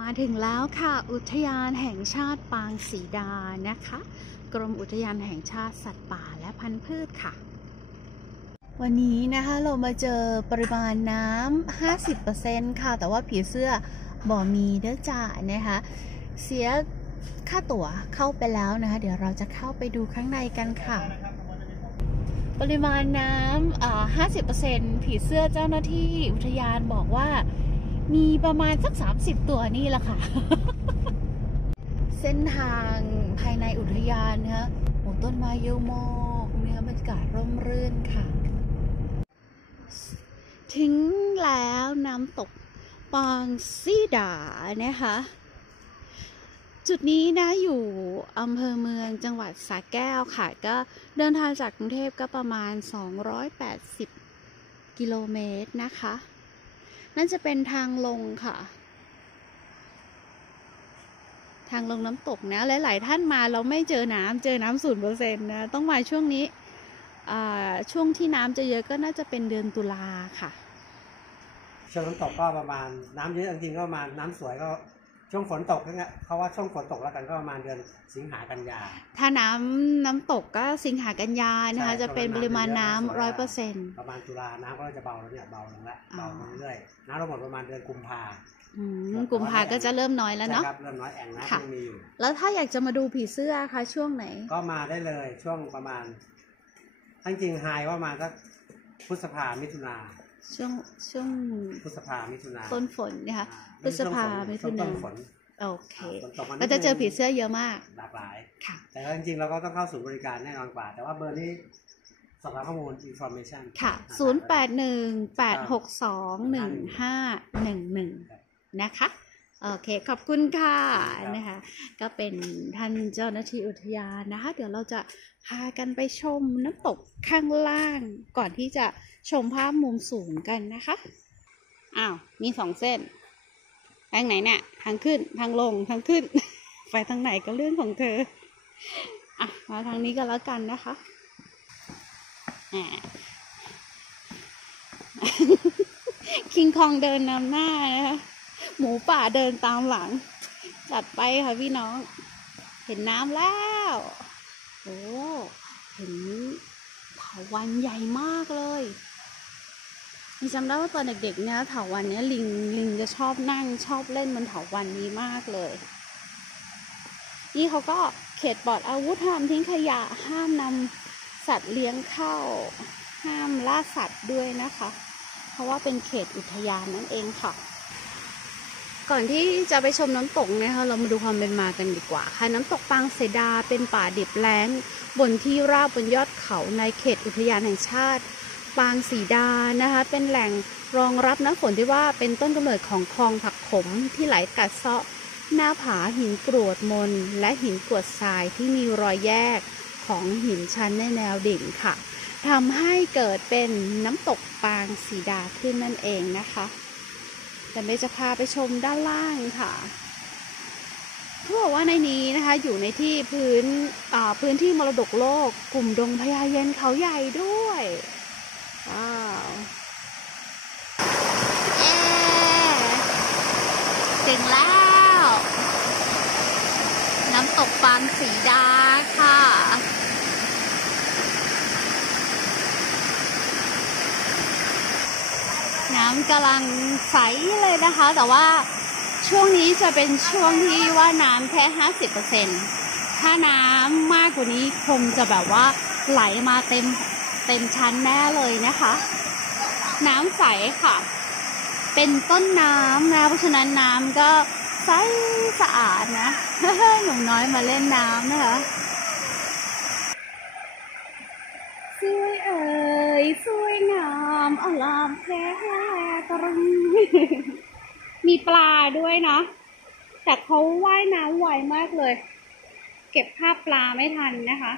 มาถึงแล้วค่ะอุทยานแห่งชาติปางสีดานะคะกรมอุทยานแห่งชาติสัตว์ป่าและพันธุ์พืชค่ะวันนี้นะคะเรามาเจอปริมาณน้ำ 50% ค่ะแต่ว่าผีเสื้อบ่มีเด้อจ้านะคะเสียค่าตั๋วเข้าไปแล้วนะคะเดี๋ยวเราจะเข้าไปดูข้างในกันค่ะปริมาณน้ำ50% ผีเสื้อเจ้าหน้าที่อุทยานบอกว่ามีประมาณสัก30ตัวนี่แหละค่ะ เส้นทางภายในอุทยานนะคะโอ้ต้นไม้เยอะมากเนื้อบรรยากาศร่มรื่นค่ะถึงแล้วน้ำตกปางสีดานะคะจุดนี้นะอยู่อำเภอเมืองจังหวัดสระแก้วค่ะก็เดินทางจากกรุงเทพก็ประมาณ280กิโลเมตรนะคะนั่นจะเป็นทางลงค่ะทางลงน้ำตกนะหลายๆท่านมาเราไม่เจอน้ำ0%นะต้องมาช่วงนี้ช่วงที่น้ำจะเยอะก็น่าจะเป็นเดือนตุลาค่ะช่วงน้ำตกก็ประมาณน้ำเยอะจริงๆก็ประมาณน้ำสวยก็ช่วงฝนตกเนี่ยเขาว่าช่วงฝนตกแล้วกันก็ประมาณเดือนสิงหากันยาถ้าน้ำตกก็สิงหากันยานะคะจะเป็นปริมาณน้ำ100%ประมาณตุลาน้ำก็จะเบาแล้วเนี่ยเบาลงแล้วเบาลงเรื่อยๆน้ำเราหมดประมาณเดือนกุมภากุมภาก็จะเริ่มน้อยแล้วเนาะเริ่มน้อยแอ่งน้ำยังมีอยู่แล้วถ้าอยากจะมาดูผีเสื้อคะช่วงไหนก็มาได้เลยช่วงประมาณจริงๆไฮว่ามาสักพฤษภามิถุนาช่วงพฤษภามิถุนาต้นฝนนะคะพฤษภามิถุนาโอเคก็จะเจอผีเสื้อเยอะมากหลากหลายค่ะแต่จริงๆเราก็ต้องเข้าศูนย์บริการแน่นอนกว่าแต่ว่าเบอร์นี้สอบถามข้อมูล information ค่ะ0818621511นะคะโอเคขอบคุณค่ะนะคะก็เป็นท่านเจ้าหน้าที่อุทยานนะคะเดี๋ยวเราจะพากันไปชมน้ำตกข้างล่างก่อนที่จะชมภาพมุมสูงกันนะคะอ้าวมี2 เส้นทางไหนเนี่ยทางขึ้นทางลงทางขึ้น ไปทางไหนก็เรื่องของเธออ่ะมาทางนี้ก็แล้วกันนะคะคิงคองเดินนำหน้านะคะหมูป่าเดินตามหลังจัดไปค่ะพี่น้องเห็นน้ำแล้วโอ้เห็นเถาวัลย์ใหญ่มากเลยจำได้ว่าตอนเด็กๆเนี่ยเถาวัลย์เนี่ยลิงจะชอบนั่งชอบเล่นบนเถาวัลย์นี้มากเลยนี่เขาก็เขตปลอดอาวุธห้ามทิ้งขยะห้ามนำสัตว์เลี้ยงเข้าห้ามล่าสัตว์ด้วยนะคะเพราะว่าเป็นเขตอุทยานนั่นเองค่ะก่อนที่จะไปชมน้ำตกนะคะเรามาดูความเป็นมากันดีกว่าค่ะน้ำตกปางเสดาเป็นป่าดิบแล้งบนที่ราบบนยอดเขาในเขตอุทยานแห่งชาติปางสีดานะคะเป็นแหล่งรองรับน้ำฝนที่ว่าเป็นต้นกำเนิดของคลองผักขมที่ไหลกัดเซาะหน้าผาหินกรวดมนและหินกรวดทรายที่มีรอยแยกของหินชันในแนวดิ่งค่ะทำให้เกิดเป็นน้ำตกปางสีดาขึ้นนั่นเองนะคะแต่เบจะพาไปชมด้านล่างค่ะเขาบอกว่าในนี้นะคะอยู่ในที่พื้นที่มรดกโลกกลุ่มดงพญาเย็นเขาใหญ่ด้วยว้าวถึงแล้วน้ำตกปางสีดาค่ะน้ำกำลังใสเลยนะคะแต่ว่าช่วงนี้จะเป็นช่วงที่ว่าน้ำแค่ 50% ถ้าน้ำมากกว่านี้คงจะแบบว่าไหลมาเต็มชั้นแน่เลยนะคะน้ำใสค่ะเป็นต้นน้ำนะเพราะฉะนั้นน้ำก็ใสสะอาดนะหนุ่มน้อยมาเล่นน้ำนะคะสวยเอ๋ยสวยงามอลามแค่ตรึงมีปลาด้วยนะแต่เขาว่ายน้ำไวมากเลยเก็บภาพปลาไม่ทันนะคะ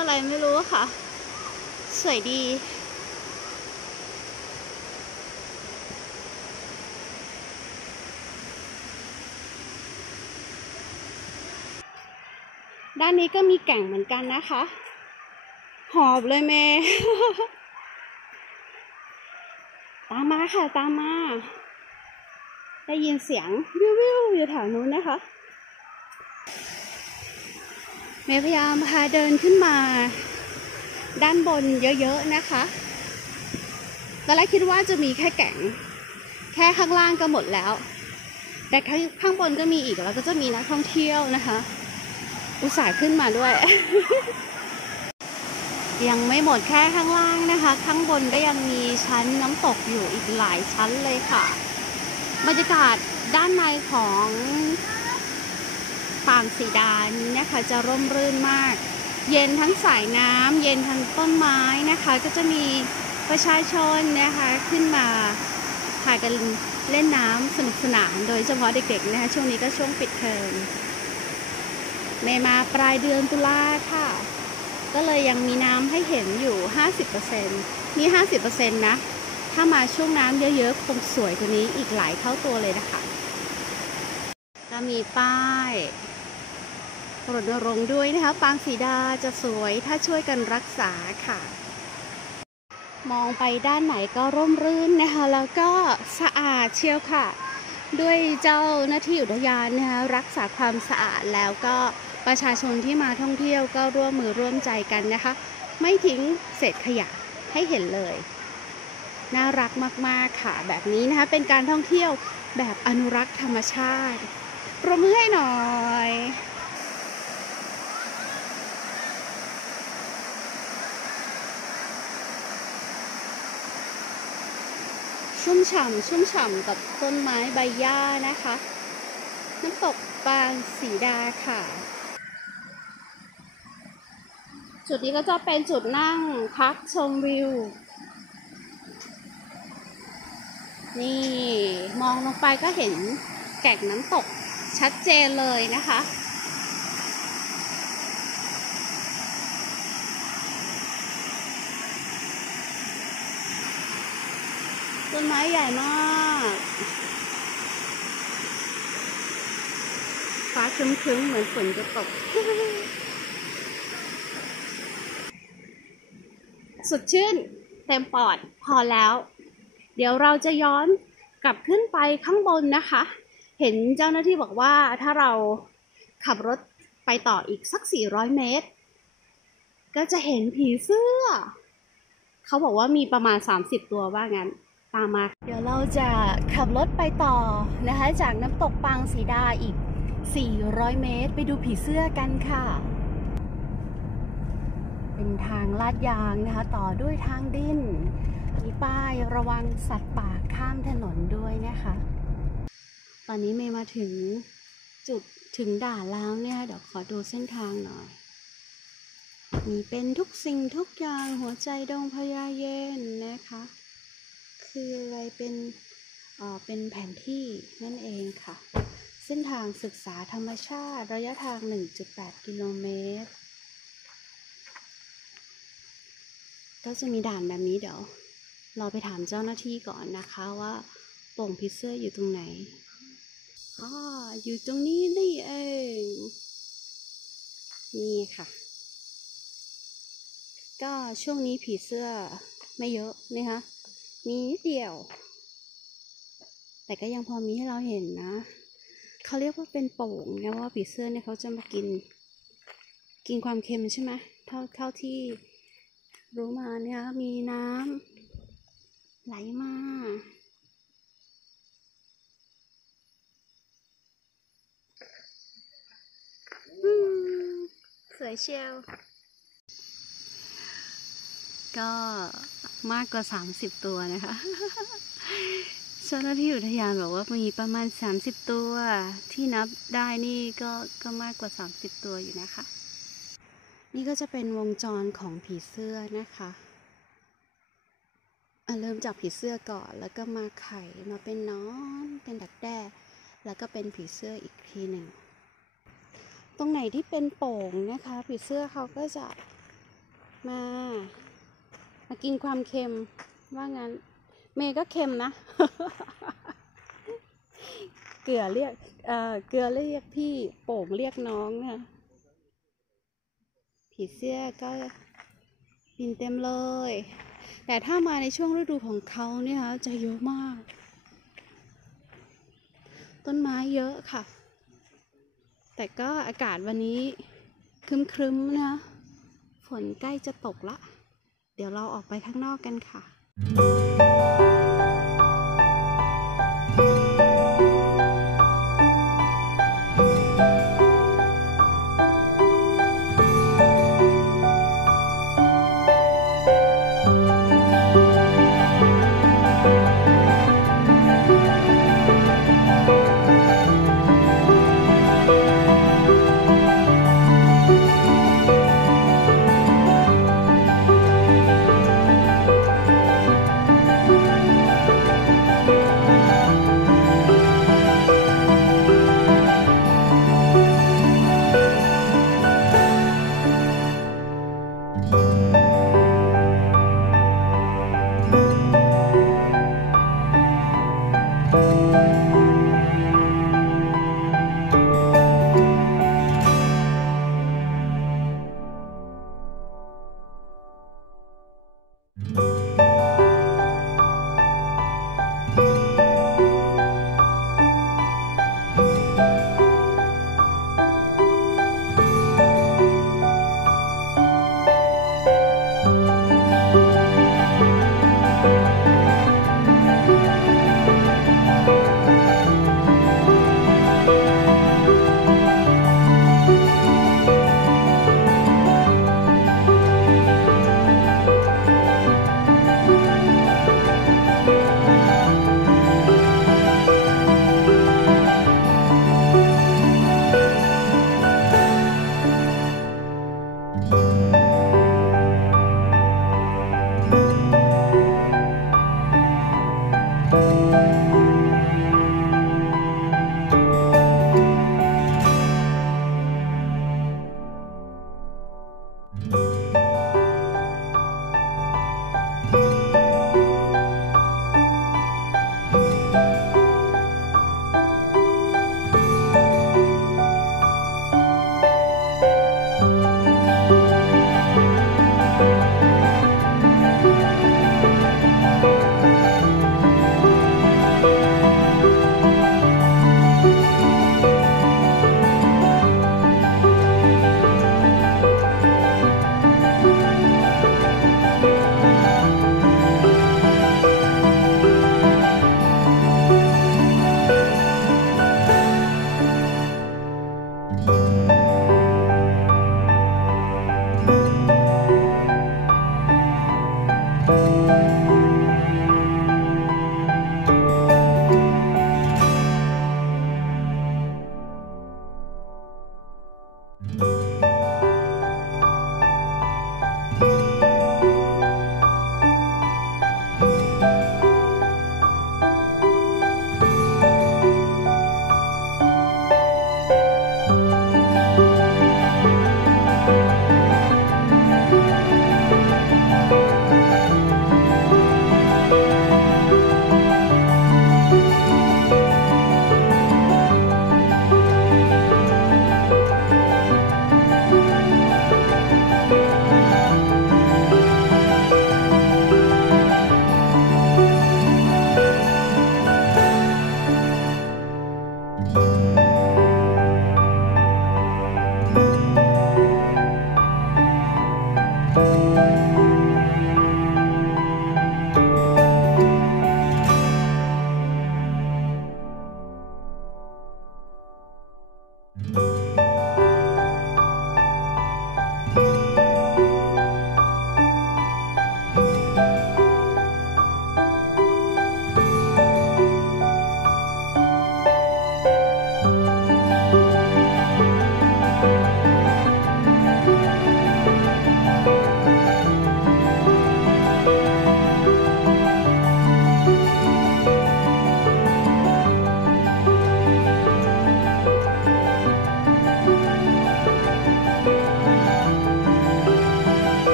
อะไรไม่รู้ค่ะสวยดีด้านนี้ก็มีแก่งเหมือนกันนะคะหอบเลยเมย์ ตามมาค่ะตามมาได้ยินเสียงวิววิวอยู่แถวนู้นนะคะเมย์พยายามพาเดินขึ้นมาด้านบนเยอะๆนะคะตอนแรกคิดว่าจะมีแค่แก่งแค่ข้างล่างก็หมดแล้วแต่ข้างบนก็มีอีกแล้วก็จะมีนักท่องเที่ยวนะคะอุตส่าห์ขึ้นมาด้วย ยังไม่หมดแค่ข้างล่างนะคะข้างบนก็ยังมีชั้นน้ำตกอยู่อีกหลายชั้นเลยค่ะบรรยากาศด้านในของปางสีดานี้นะคะจะร่มรื่นมากเย็นทั้งสายน้ำเย็นทั้งต้นไม้นะคะก็จะมีประชาชนนะคะขึ้นมาพากันเล่นน้ำสนุกสนานโดยเฉพาะเด็กๆนะคะช่วงนี้ก็ช่วงปิดเทอมเมย์มาปลายเดือนตุลาค่ะก็เลยยังมีน้ำให้เห็นอยู่ 50% นี่ 50% นะถ้ามาช่วงน้ำเยอะๆคงสวยกว่านี้อีกหลายเท่าตัวเลยนะคะก็มีป้ายรณรงค์ด้วยนะคะปางสีดาจะสวยถ้าช่วยกันรักษาค่ะมองไปด้านไหนก็ร่มรื่นนะคะแล้วก็สะอาดเชียวค่ะด้วยเจ้าหน้าที่อุทยานนะคะรักษาความสะอาดแล้วก็ประชาชนที่มาท่องเที่ยวก็ร่วมมือร่วมใจกันนะคะไม่ทิ้งเศษขยะให้เห็นเลยน่ารักมากๆค่ะแบบนี้นะคะเป็นการท่องเที่ยวแบบอนุรักษ์ธรรมชาติปรบมือให้หน่อยชุ่มฉ่ำกับต้นไม้ใบหญ้านะคะน้ำตกปางสีดาค่ะจุดนี้ก็จะเป็นจุดนั่งพักชมวิวนี่มองลงไปก็เห็นแก่งน้ำตกชัดเจนเลยนะคะต้นไม้ใหญ่มากฟ้าครึ้มๆเหมือนฝนจะตก สดชื่นเต็มปอดพอแล้วเดี๋ยวเราจะย้อนกลับขึ้นไปข้างบนนะคะเห็นเจ้าหน้าที่บอกว่าถ้าเราขับรถไปต่ออีกสัก400 เมตรก็จะเห็นผีเสื้อเขาบอกว่ามีประมาณ30 ตัวว่างั้นตามมาเดี๋ยวเราจะขับรถไปต่อนะคะจากน้ำตกปางสีดาอีก400 เมตรไปดูผีเสื้อกันค่ะเป็นทางลาดยางนะคะต่อด้วยทางดินมีป้ายระวังสัตว์ป่าข้ามถนนด้วยนะคะตอนนี้เมย์มาถึงจุดถึงด่านแล้วเนี่ยเดี๋ยวขอดูเส้นทางหน่อยมีเป็นทุกสิ่งทุกอย่างหัวใจดงพญาเย็นนะคะคืออะไรเป็นแผนที่นั่นเองค่ะเส้นทางศึกษาธรรมชาติระยะทาง 1.8 กิโลเมตรก็จะมีด่านแบบนี้เดี๋ยวเราไปถามเจ้าหน้าที่ก่อนนะคะว่าโป่งผีเสื้ออยู่ตรงไหนอยู่ตรงนี้นี่เองนี่ค่ะก็ช่วงนี้ผีเสื้อไม่เยอะนะคะมีนิดเดียวแต่ก็ยังพอมีให้เราเห็นนะเขาเรียกว่าเป็นโป่งนะว่าผีเสื้อเนี่ยเขาจะมากินความเค็มใช่ไหมเท่าที่รู้มาเนี่ยมีน้ำไหลมาสวยเชียวก็มากกว่า30 ตัวนะคะเจ้าหน้าที่อุทยานบอกว่ามีประมาณ30 ตัวที่นับได้นี่ก็มากกว่า30 ตัวอยู่นะคะนี่ก็จะเป็นวงจรของผีเสื้อนะคะเริ่มจากผีเสื้อก่อนแล้วก็มาไข่มาเป็นนอนเป็นดักแด้แล้วก็เป็นผีเสื้ออีกทีหนึ่งตรงไหนที่เป็นโป่งนะคะผีเสื้อเขาก็จะ มากินความเค็มว่างั้น เมย์ก็เค็มนะ เกลือเรียกพี่โป่งเรียกน้องนะผีเสื้อก็บินเต็มเลย แต่ถ้ามาในช่วงฤดูของเขาเนี่ยค่ะจะเยอะมาก ต้นไม้เยอะค่ะ แต่ก็อากาศวันนี้ครึ้มๆนะฝนใกล้จะตกละเดี๋ยวเราออกไปข้างนอกกันค่ะ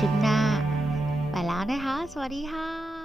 คลิปหน้า ไปแล้วนะคะ สวัสดีค่ะ